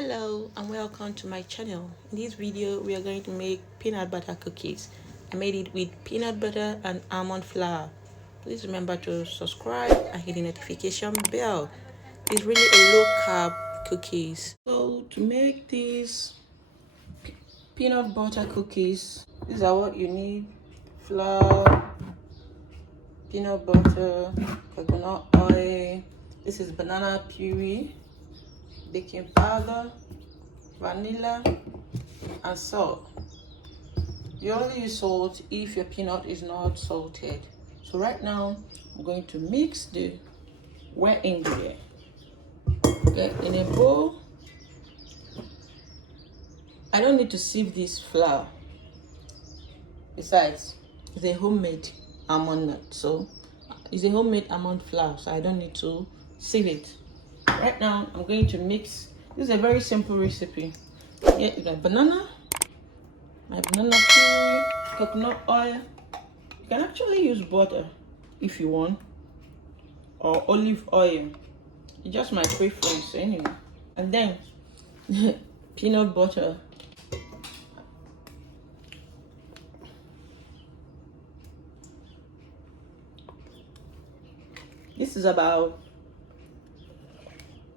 Hello and welcome to my channel. In this video we are going to make peanut butter cookies. I made it with peanut butter and almond flour. Please remember to subscribe and hit the notification bell. It's really a low carb cookies. So to make these peanut butter cookies, these are what you need: flour, peanut butter, coconut oil. This is banana puree, baking powder, vanilla, and salt. You only use salt if your peanut is not salted. So right now I'm going to mix the wet ingredient. Okay, in a bowl. I don't need to sieve this flour. Besides, it's a homemade almond nut, so it's a homemade almond flour, so I don't need to sieve it. Right now I'm going to mix. This is a very simple recipe. Here you got banana, my banana puree, coconut oil. You can actually use butter if you want, or olive oil. It's just my preference anyway. And then peanut butter. This is about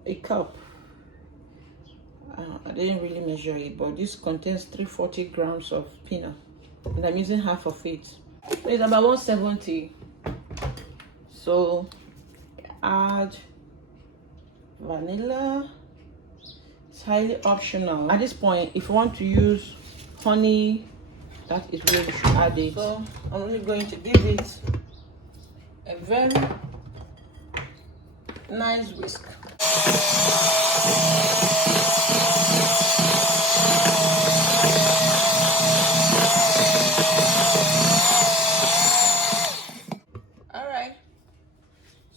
a cup. I didn't really measure it, but this contains 340 grams of peanut, and I'm using half of it. So it's about 170. So add vanilla. It's highly optional at this point. If you want to use honey, that is where you should add it. So I'm only going to give it a very nice whisk. Alright,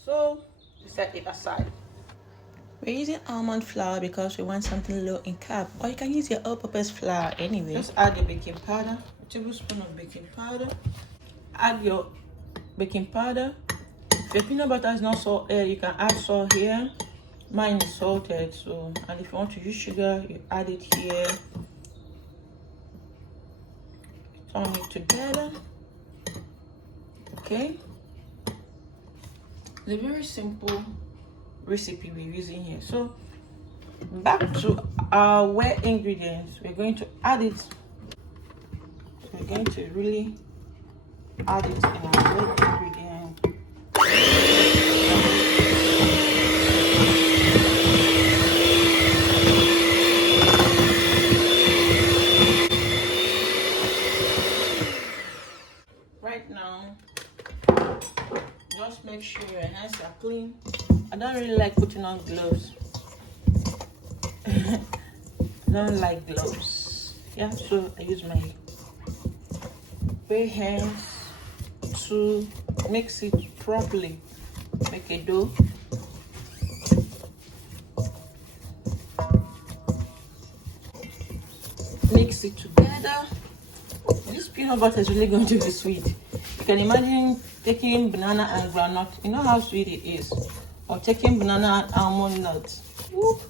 so set it aside. We're using almond flour because we want something low in carb, or you can use your all-purpose flour anyway. Just add the baking powder, a tablespoon of baking powder. Add your baking powder. If your peanut butter is not salted, you can add salt here. Mine is salted, so, and if you want to use sugar, you add it here. Turn it together. Okay, it's a very simple recipe we're using here. So back to our wet ingredients. We're going to add it. We're going to really add it in our wet ingredient. Right now, just make sure your hands are clean. I don't really like putting on gloves. I don't like gloves. Yeah, so I use my bare hands to mix it properly. Make a dough. Mix it together. This peanut butter is really going to be sweet. You can imagine taking banana and groundnut. You know how sweet it is. Or taking banana and almond nuts. Woo.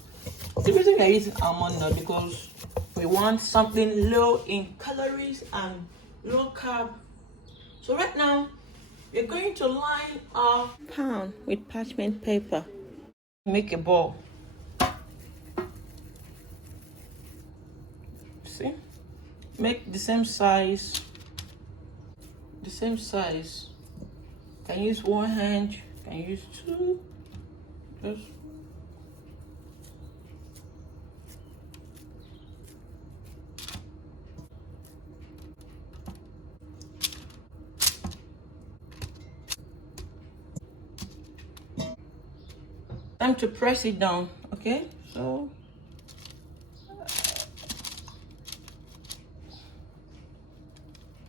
The reason we are using almond nut because we want something low in calories and low carb. So right now we're going to line our pan with parchment paper. Make a ball. See? Make the same size. The same size. Can use one hand, can use two. Just time to press it down. Okay, so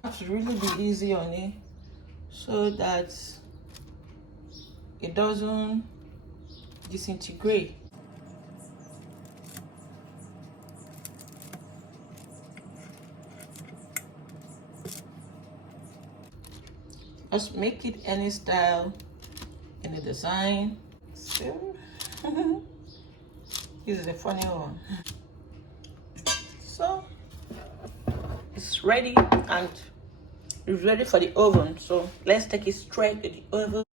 have to really be easy on it so that it doesn't disintegrate. Just make it any style, any design. So This is a funny one. So it's ready and it's ready for the oven. So let's take it straight to the oven.